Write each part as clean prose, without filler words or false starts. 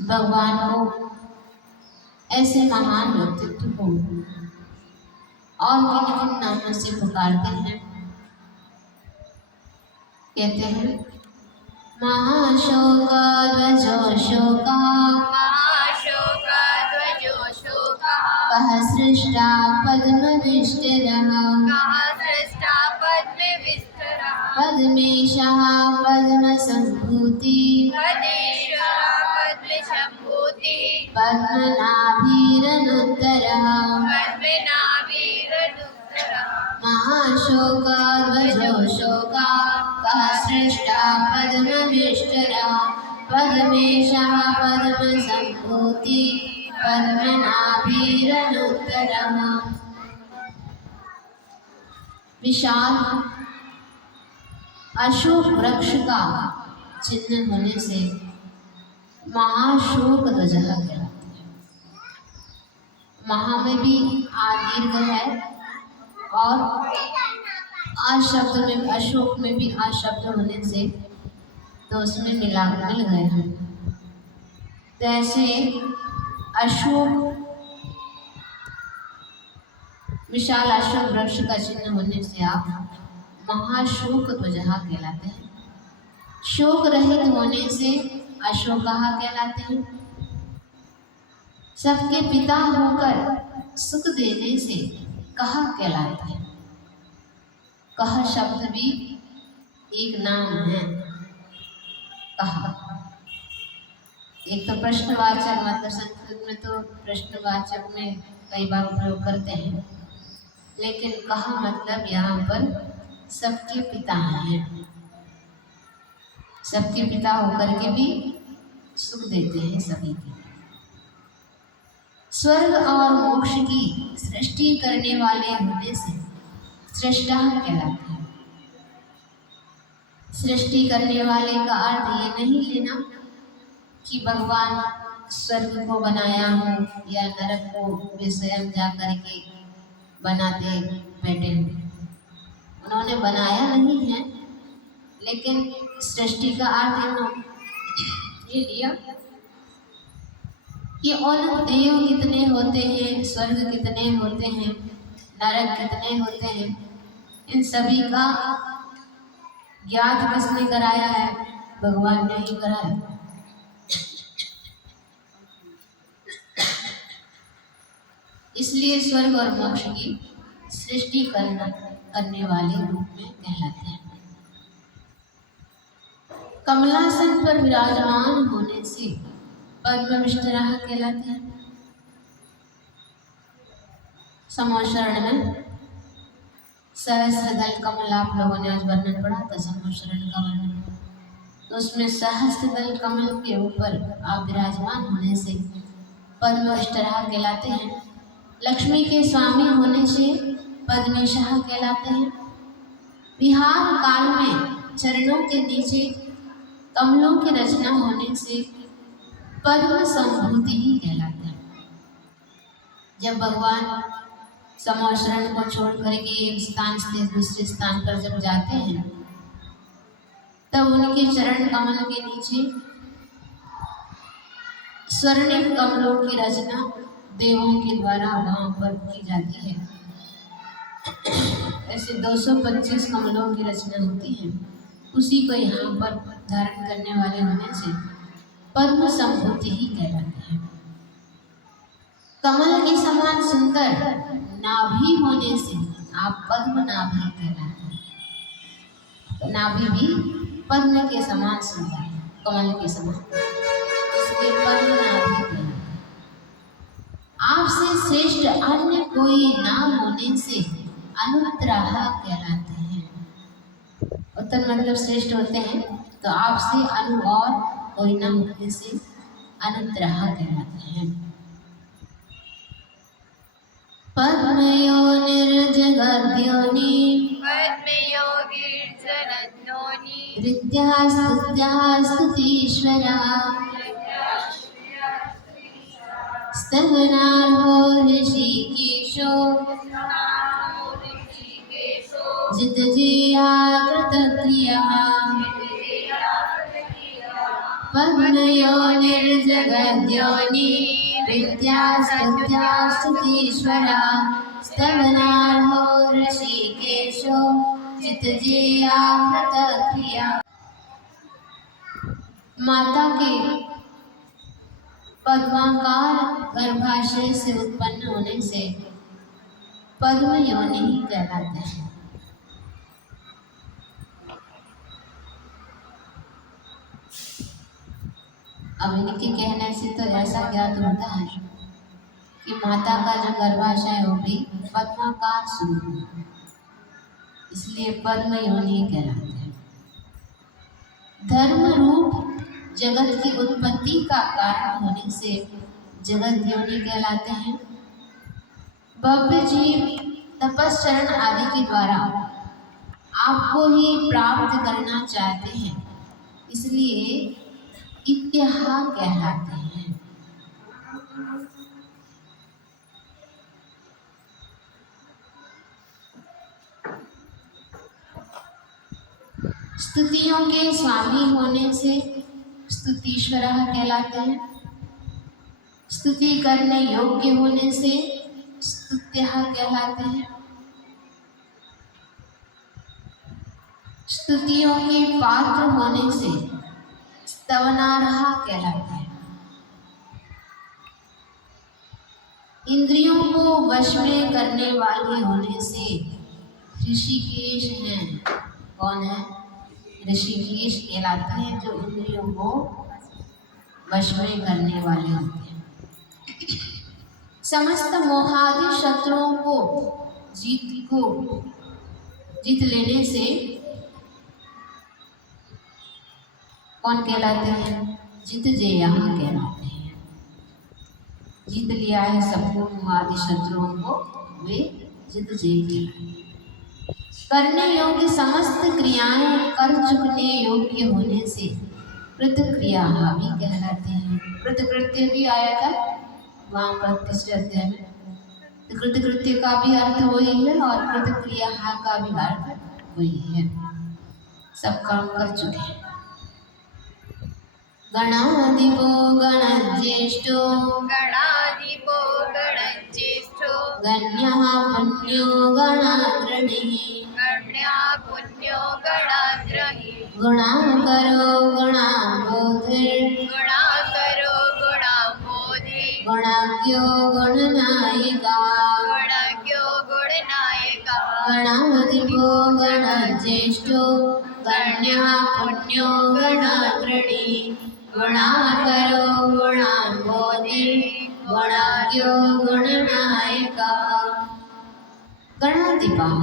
भगवान को ऐसे महान व्यक्तित्व को और किन किन नामों से पुकारते हैं। कहते हैं महाशोकाध्वजो शोकः कः सृष्टा पद्मविष्टिरः पद्मेशः पद्मसम्भूतिः पद्मनाभिरनुत्तरः महाशोकाध्वजो शोकः कः सृष्टा पद्मविष्टिरः पद्मेशः पद्मसम्भूतिः पद्मनाभिरनुत्तरः। विशाल अशोक वृक्ष का चिन्ह होने से महाशोक ध्वज कहलाती है। महा में भी दीर्घ है और आ शब्द में अशोक में भी आ शब्द होने से तो उसमें मिल गए हैं। तो ऐसे अशोक विशाल अशोक वृक्ष का चिन्ह होने से आप महाशोक ध्वजः कहलाते हैं। शोक रहित होने से अशोकः कहलाते हैं। सबके पिता होकर सुख देने से कः कहलाते हैं। कः शब्द भी एक नाम है। कः एक तो प्रश्नवाचक, मतलब संस्कृत में तो प्रश्नवाचक में कई बार प्रयोग करते हैं, लेकिन कः मतलब यहाँ पर सबके पिता हैं। सबके पिता होकर के भी सुख देते हैं सभी के। स्वर्ग और मोक्ष की सृष्टि करने वाले होने से सृष्टा कहलाते हैं। सृष्टि करने वाले का अर्थ ये नहीं लेना कि भगवान स्वर्ग को बनाया हो या नरक को वे स्वयं जा करके बनाते बैठे हो। उन्होंने बनाया नहीं है, लेकिन सृष्टि का अर्थ ये लिया कि उन देव कितने होते हैं, स्वर्ग कितने होते हैं, नरक कितने होते हैं, इन सभी का ज्ञात किसने कराया है? भगवान ने ही कराया। इसलिए स्वर्ग और मोक्ष की सृष्टि करने वाले रूप में कहलाते हैं। कमलासन पर विराजमान होने से पद्मविष्टिरः कहलाते हैं। समोशरण में सहस्त्रदल कमल, आप लोगों ने आज वर्णन पढ़ा था समोशरण का वर्णन, तो उसमें सहस्त्रदल कमल के ऊपर आप विराजमान होने से पद्मविष्टिरः कहलाते हैं। लक्ष्मी के स्वामी होने से पद्मेशः कहलाते हैं। विहार काल में चरणों के नीचे कमलों की रचना होने से पद्म संभूति ही कहलाते हैं। जब भगवान समोशरण को छोड़ करके एक स्थान से दूसरे स्थान पर जब जाते हैं, तब उनके चरण कमल के नीचे स्वर्णिम कमलों की रचना देवों के द्वारा वहां पर की जाती है। ऐसे 225 कमलों की रचना होती है। उसी को यहाँ पर धारण करने वाले होने से पद्म संभूति ही कहलाते हैं। कमल के समान सुंदर नाभि होने से आप पद्म नाभि कहलाते हैं। तो नाभि भी पद्म के समान सुंदर है, कमल के समान, इसलिए पद्म नाभि कहलाते हैं। आपसे श्रेष्ठ अन्य कोई ना होने से अनुत्तराः कहलाते हैं। उत्तर मतलब श्रेष्ठ होते हैं, तो आपसे अनु और कोई ना होने से अनुत्तराः कहलाते हैं। पद्मयोनिर्जगद्योनि ऋद्यः स्तुत्यः स्तुतीश्वरः स्तवनार्हो ऋषिकेशो जितजिया कृतक्रियः पद्मयोनिर्जगद्योनि विद्या सत्या स्तुतीश्वरा स्तवनार्हो ऋषिकेशो जितजेया कृतक्रिया। माता के पद्माकार गर्भाशय से उत्पन्न होने से पद्म योनि ही कहलाते हैं। अब इनके कहने से तो ऐसा ज्ञात होता है कि माता का जो गर्भाशय है वो भी पद्माकार स्वरूप है, इसलिए पद्म योनि कहलाते हैं। धर्म रूप जगत की उत्पत्ति का कारण होने से जगत योनि कहलाते हैं। भव्य जीव तपस्चरण आदि के द्वारा आपको ही प्राप्त करना चाहते हैं, इसलिए इत्याहा कहलाते हैं। स्तुतियों के स्वामी होने से स्तुतीश्वरः कहलाते हैं। स्तुति करने योग्य होने से स्तुत्यः कहलाते हैं। स्तुतियों के पात्र होने से स्तवनार्ह कहलाते हैं। इंद्रियों को वश में करने वाले होने से ऋषिकेश हैं। कौन है? ऋषिकेश कहलाते हैं, जो इंद्रियों को वश में करने वाले होते हैं। समस्त मोहादि शत्रुओं को जीत लेने से कौन कहलाते हैं? जितजेया कहलाते हैं। जीत लिया है सबको, मोहादि शत्रुओं को, वे जितजेय कहलाते हैं। करने योग्य समस्त क्रियाएं कर चुकने योग्य होने से कृतक्रिया भी कहलाते हैं। कृतकृत्य भी आया था वहाँ पर तीसरे अध्याय में, तो कृतकृत्य का भी अर्थ वही है और कृतक्रिया का भी अर्थ वही है। सब काम कर चुके हैं। गणाधिपो गणज्येष्ठो गण्यः पुण्यो गणाग्रणी गुणाकरो गुणाज्ञो गुणनायिका गणाधिपो गणज्येष्ठो गण्यः पुण्यो गणाग्रणी गुणाकरो गुणाज्ञो गुणनायिका। गणाधिपः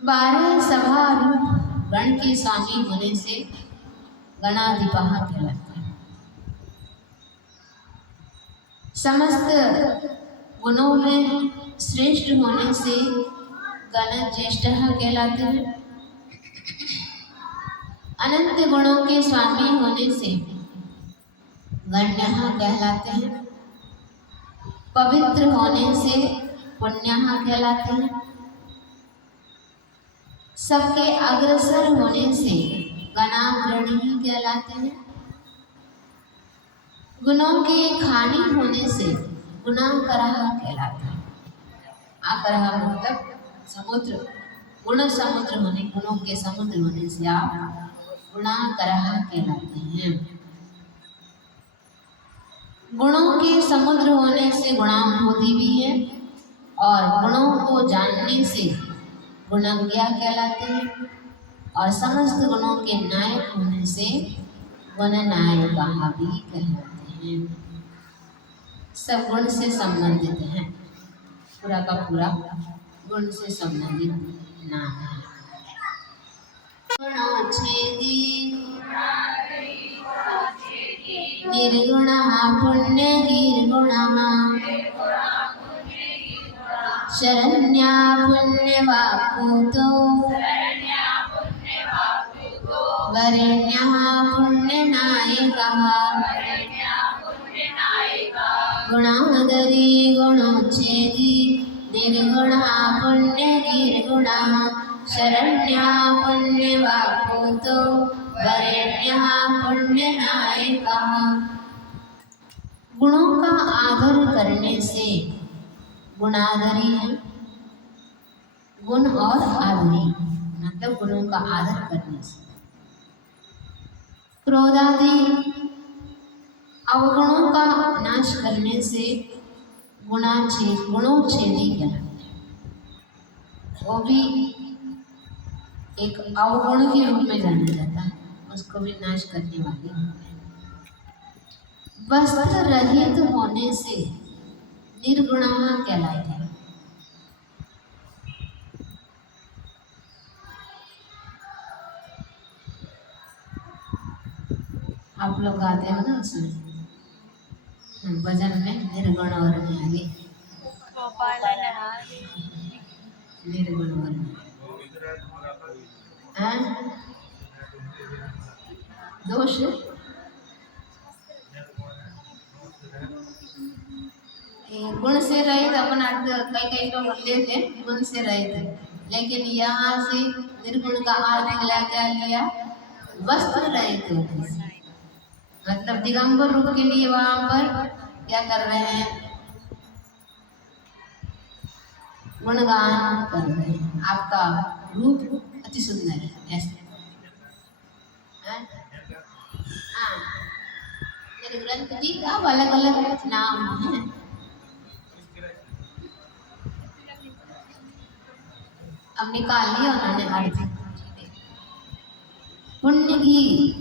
12 सभा रूप गण के स्वामी होने से गणाधिपः कहलाते हैं। समस्त गुणों में श्रेष्ठ होने से गणज्येष्ठः कहलाते हैं। अनंत गुणों के स्वामी होने से गण्यः कहलाते हैं। पवित्र होने से पुण्यः कहलाते हैं। सबके अग्रसर होने से गणाग्रणी कहलाते हैं। गुणों के खानी होने से गुणाकरः कहलाते हैं। आकरः मतलब समुद्र, गुण समुद्र होने, गुणों के समुद्र होने से आप गुणाकरः कहलाते हैं। गुणों के समुद्र होने से गुणांबोधि भी है और गुणों को जानने से गुणज्ञा कहलाते हैं और समस्त गुणों के नायक होने से गुणनायिका भी कहलाते हैं। सब गुण से संबंधित हैं, पूरा का पूरा गुण से संबंधित नाम है। गुणोच्छेदी निर्गुणः पुण्यगीर्गुणः शरण्या पुण्यवाक्पूतो वरेण्यः पुण्यनायिकः गुणाधरी गुणोच्छेदी निर्गुणः पुण्यगीर्गुणः शरण्या पुण्यवाक्पूतो वरेण्यः पुण्यनायकः। गुणों का आदर करने से, गुणादरी है, गुण और आदरी मतलब गुणों का आदर करने से। क्रोधादि अवगुणों का नाश करने से गुणोच्छेदी कहलाते हैं। वो भी एक अवगुण के रूप में जाना जाता है, उसको भी नाश करने वाली होते हैं। वस्त्र रहित होने से निर्गुणः कहलाते हैं। आप लोग गाते हो ना उसमें भजन में, निर्गुण और न्यारी, निर्गुण और दोष गुण से रहित अपन कई लोग लेते गुण से रहित, लेकिन यहाँ से निर्गुण का अर्थ निकला क्या लिया, वस्त्र रहित होने से। मतलब दिगंबर रूप के लिए वहां पर क्या कर रहे हैं, गुणगान कर रहे हैं। आपका रूप अति सुंदर है, ऐसे हाँ। मेरे ग्रंथ जी का अलग अलग नाम है। अब निकाल लिया उन्होंने अर्थ। पुण्य भी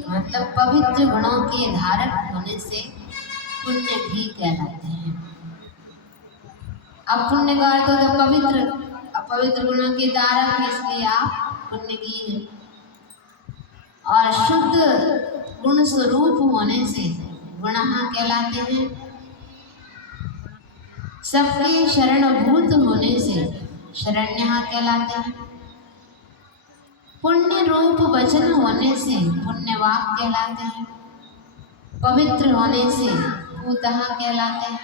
मतलब पवित्र गुणों के धारक होने से पुण्य भी कहलाते हैं। अब पुण्य का अर्थ होता है पवित्र, अपवित्र गुणों के धारक है, इसलिए आप पुण्य की हैं। और शुद्ध गुण स्वरूप होने से गुणः कहलाते हैं। सबके शरणभूत होने से शरण्यः कहलाते हैं। पुण्य रूप वचन होने से पुण्यवाक कहलाते हैं। पवित्र होने से पूतः कहलाते हैं।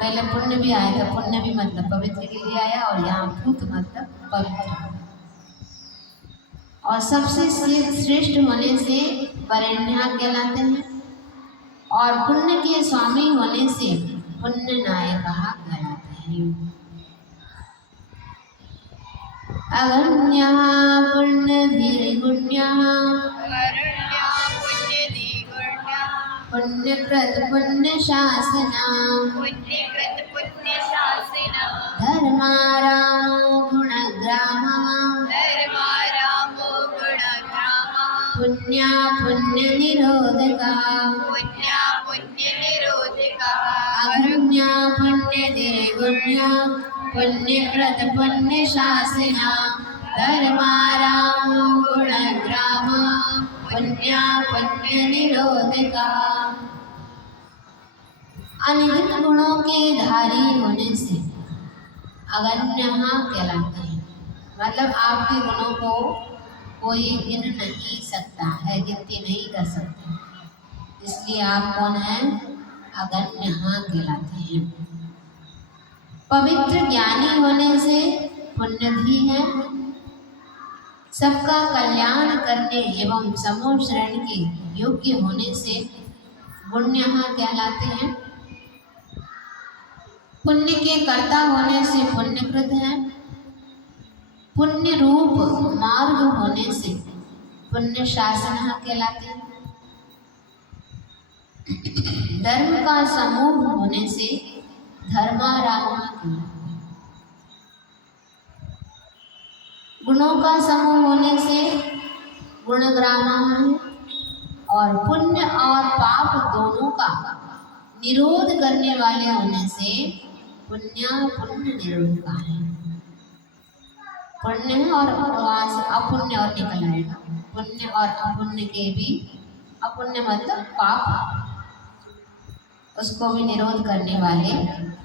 पहले पुण्य भी आया था, पुण्य भी मतलब पवित्र के लिए आया, और यहाँ पूत मतलब पवित्र। और सबसे श्रेष्ठ होने से वरेण्यः कहलाते हैं। और पुण्य के स्वामी होने से पुण्य नायकः कहलाते हैं। अगण्यः पुण्यधीर्गुण्यः पुण्यकृत पुण्यशासिनः धर्मारामो गुणग्रामः पुण्या पुण्यनिरोधकः अगण्या पुण्यधीर्गुण्यः पुण्यकृत पुण्यशासिनः धर्मारामो गुणग्रामः पुण्या पुण्यनिरोधकः। अनगिनत गुणों के धारी होने से अगण्यः कहलाते हैं। मतलब आपके गुणों को कोई गिन नहीं सकता है, गिनती नहीं कर सकते, इसलिए आप कौन हैं, अगण्यः कहलाते हैं। पवित्र ज्ञानी होने से पुण्यधी है। सबका कल्याण करने एवं समूह शरण के योग्य होने से गुण्यः कहलाते हैं। पुण्य के कर्ता होने से पुण्यकृत है। पुण्य रूप मार्ग होने से पुण्य शासनः कहलाते हैं। धर्म का समूह होने से धर्मारामः कहलाते हैं। गुणों का समूह होने से गुणग्रामः है। और पुण्य और पाप दोनों का निरोध करने वाले होने से पुण्य पुण्य निरोधक है। पुण्य और वहाँ से अपुण्य और निकल आएगा। पुण्य और अपुण्य के भी, अपुण्य मतलब पाप, उसको भी निरोध करने वाले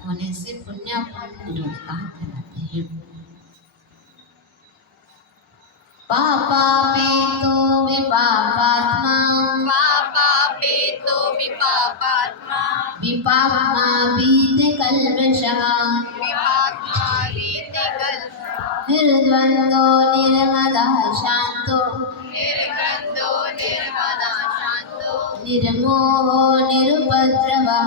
होने से पुण्य पुण्य निरोधक कहलाते हैं। पापापेतो विपापात्मा विपाप्मा वीतकल्मषः निर्द्वन्द्वो निर्मलः शान्तो निर्मोह निरुपद्रवा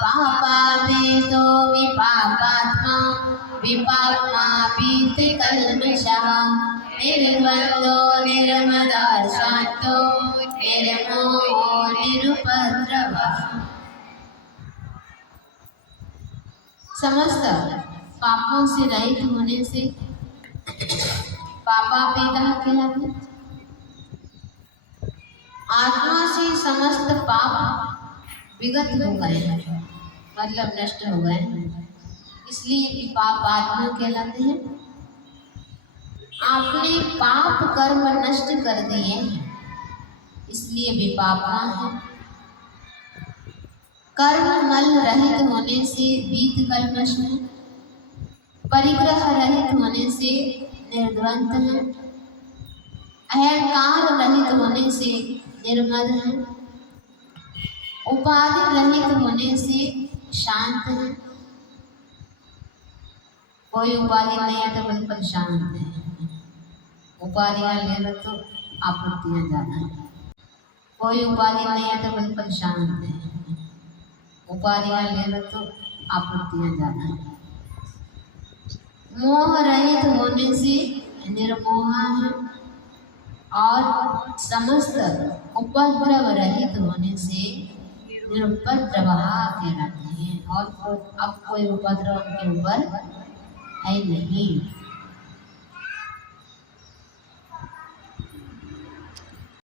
पापापेतो विपापात्मा विपाप्मा पीति कल्मषः निर्द्वन्द्वो निर्मदा शान्तो निर्मोहो निरुपद्रवः। समस्त पापों से रहित होने से पापापेता कहलाते। आत्मा से समस्त पाप विगत हो गए, मतलब नष्ट हो गए, इसलिए विपाप आत्मा कहलाते हैं। आपने पाप कर्म नष्ट कर दिए, इसलिए विपापा है। कर्म मल रहित होने से बीत कल्मष है, परिग्रह रहित होने से निर्द्वंद है, अहंकार रहित होने से निर्मल है, उपाधि रहित होने से शांत है। कोई उपाधि नहीं है तो बिल्कुल शांत है। उपाधियां ले लो तो आपत्तियां ज्यादा है। कोई उपाधि नहीं है तो बिल्कुल शांत है। उपाधियां ले लो तो आपत्तियां ज्यादा है। मोह रहित होने से निर्मोहा है और समस्त उपद्रव रहित होने से निरुपद्रव कहलाते हैं। और अब कोई उपद्रव उनके ऊपर है नहीं।